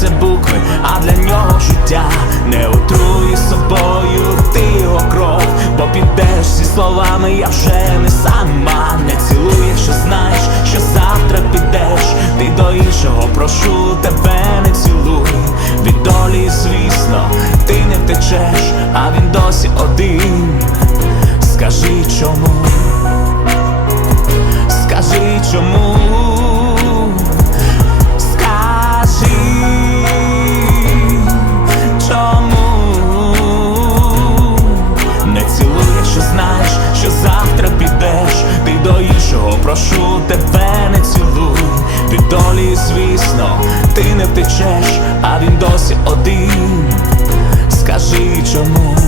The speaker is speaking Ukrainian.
це букви, а для нього життя не отрує собою, ти його кров, бо підеш зі словами, я вже не сама не цілуй, що знаєш, що завтра підеш, ти до іншого прошу тебе не цілуй. Від долі, звісно, ти не втечеш, а він досі один. Скажи чому, скажи чому. Якщо знаєш, що завтра підеш, ти до іншого прошу тебе не цілуй. Від долі, звісно, ти не втечеш, а він досі один. Скажи чому.